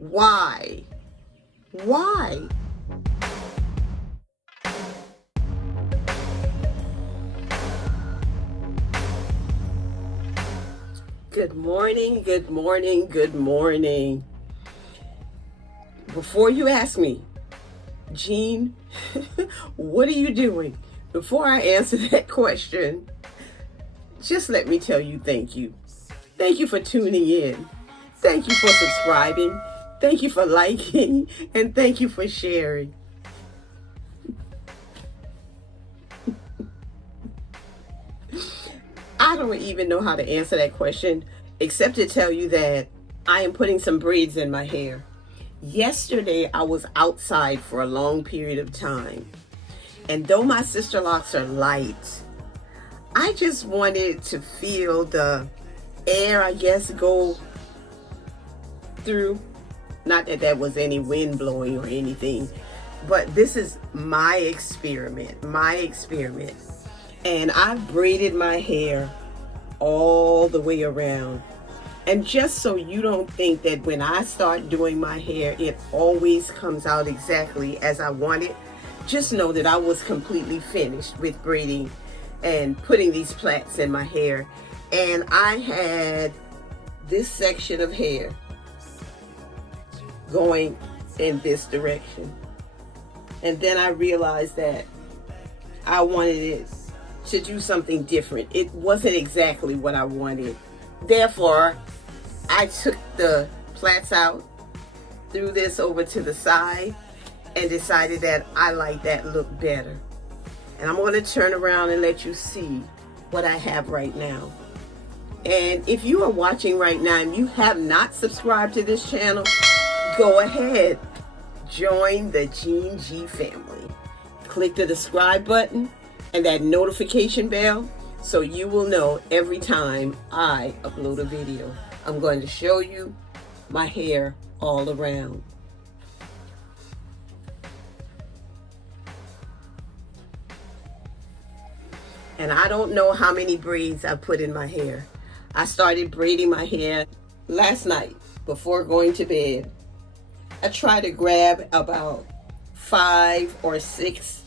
Why? Why? Good morning, good morning, good morning. Before you ask me, Jean, what are you doing? Before I answer that question, just let me tell you thank you. Thank you for tuning in. Thank you for subscribing. Thank you for liking. And thank you for sharing. I don't even know how to answer that question except to tell you that I am putting some braids in my hair. Yesterday, I was outside for a long period of time. And though my sister locks are light, I just wanted to feel the air, I guess, go through. Not that there was any wind blowing or anything, but this is my experiment. And I've braided my hair all the way around. And just so you don't think that when I start doing my hair, it always comes out exactly as I want it, just know that I was completely finished with braiding and putting these plaits in my hair. And I had this section of hair going in this direction. And then I realized that I wanted it to do something different. It wasn't exactly what I wanted. Therefore, I took the plaits out, threw this over to the side, and decided that I like that look better. And I'm going to turn around and let you see what I have right now. And if you are watching right now and you have not subscribed to this channel, go ahead, join the Jean G family. Click the subscribe button and that notification bell so you will know every time I upload a video. I'm going to show you my hair all around. And I don't know how many braids I put in my hair. I started braiding my hair last night before going to bed. I try to grab about 5 or 6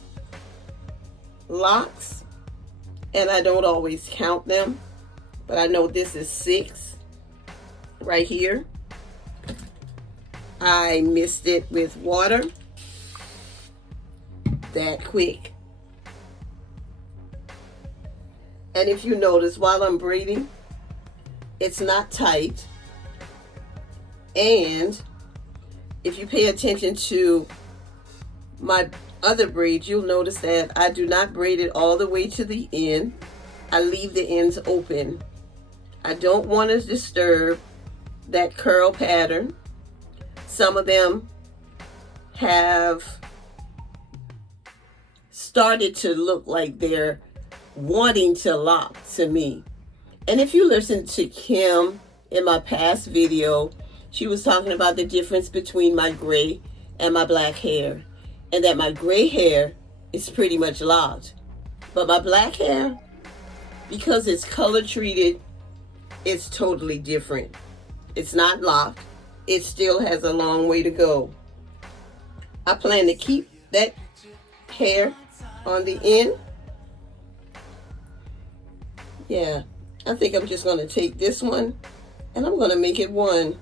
locks, and I don't always count them, but I know this is 6 right here. I mixed it with water that quick. And if you notice, while I'm braiding, it's not tight. And if you pay attention to my other braids, you'll notice that I do not braid it all the way to the end. I leave the ends open. I don't want to disturb that curl pattern. Some of them have started to look like they're wanting to lock to me. And if you listen to Kim in my past video, she was talking about the difference between my gray and my black hair, and that my gray hair is pretty much locked. But my black hair, because it's color treated, it's totally different. It's not locked. It still has a long way to go. I plan to keep that hair on the end. Yeah, I think I'm just going to take this one and I'm going to make it one.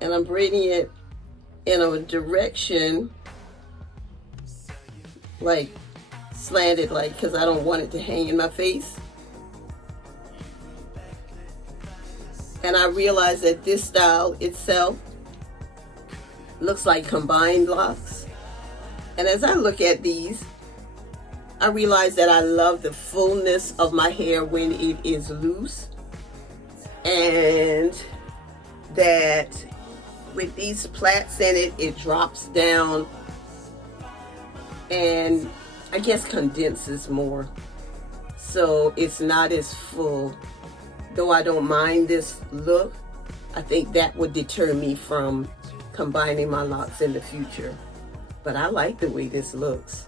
And I'm braiding it in a direction like slanted, like, because I don't want it to hang in my face. And I realized that this style itself looks like combined locks. And as I look at these, I realize that I love the fullness of my hair when it is loose, and that with these plaits in it, it drops down and I guess condenses more, so it's not as full. Though I don't mind this look, I think that would deter me from combining my locks in the future. But I like the way this looks,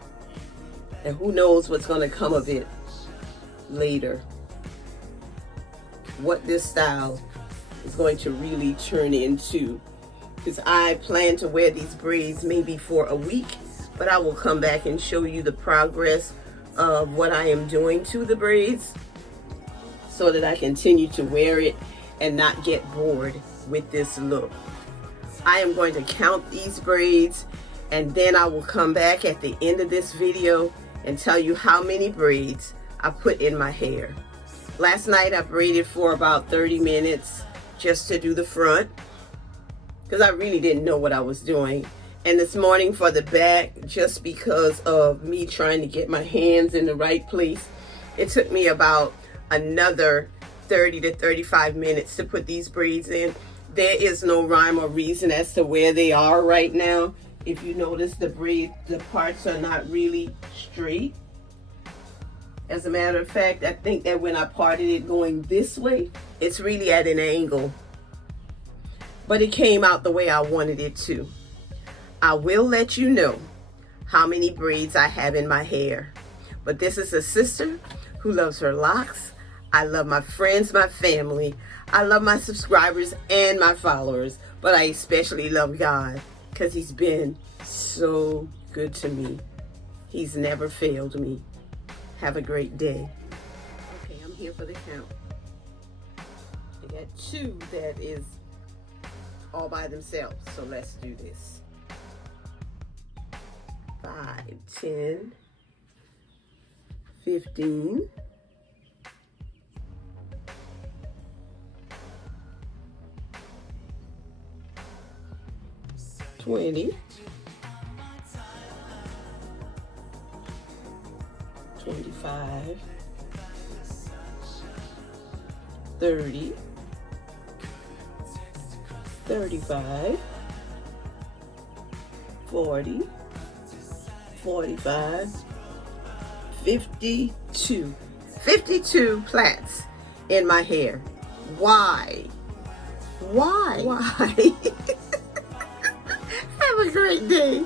and who knows what's going to come of it. later what this style is going to really turn into, because I plan to wear these braids maybe for a week, but I will come back and show you the progress of what I am doing to the braids so that I continue to wear it and not get bored with this look. I am going to count these braids, and then I will come back at the end of this video and tell you how many braids I put in my hair. Last night I braided for about 30 minutes just to do the front, because I really didn't know what I was doing. And this morning for the back, just because of me trying to get my hands in the right place, it took me about another 30 to 35 minutes to put these braids in. There is no rhyme or reason as to where they are right now. If you notice, the parts are not really straight. As a matter of fact, I think that when I parted it going this way, it's really at an angle. But it came out the way I wanted it to. I will let you know how many braids I have in my hair. But this is a sister who loves her locks. I love my friends, my family. I love my subscribers and my followers. But I especially love God, because He's been so good to me. He's never failed me. Have a great day. Okay, I'm here for the count. I got 2 that is all by themselves, so let's do this. 5, 10, 15, 20, 25, 30, 35, 40, 45, 52. 52 plaits in my hair. Why? Why? Have a great day.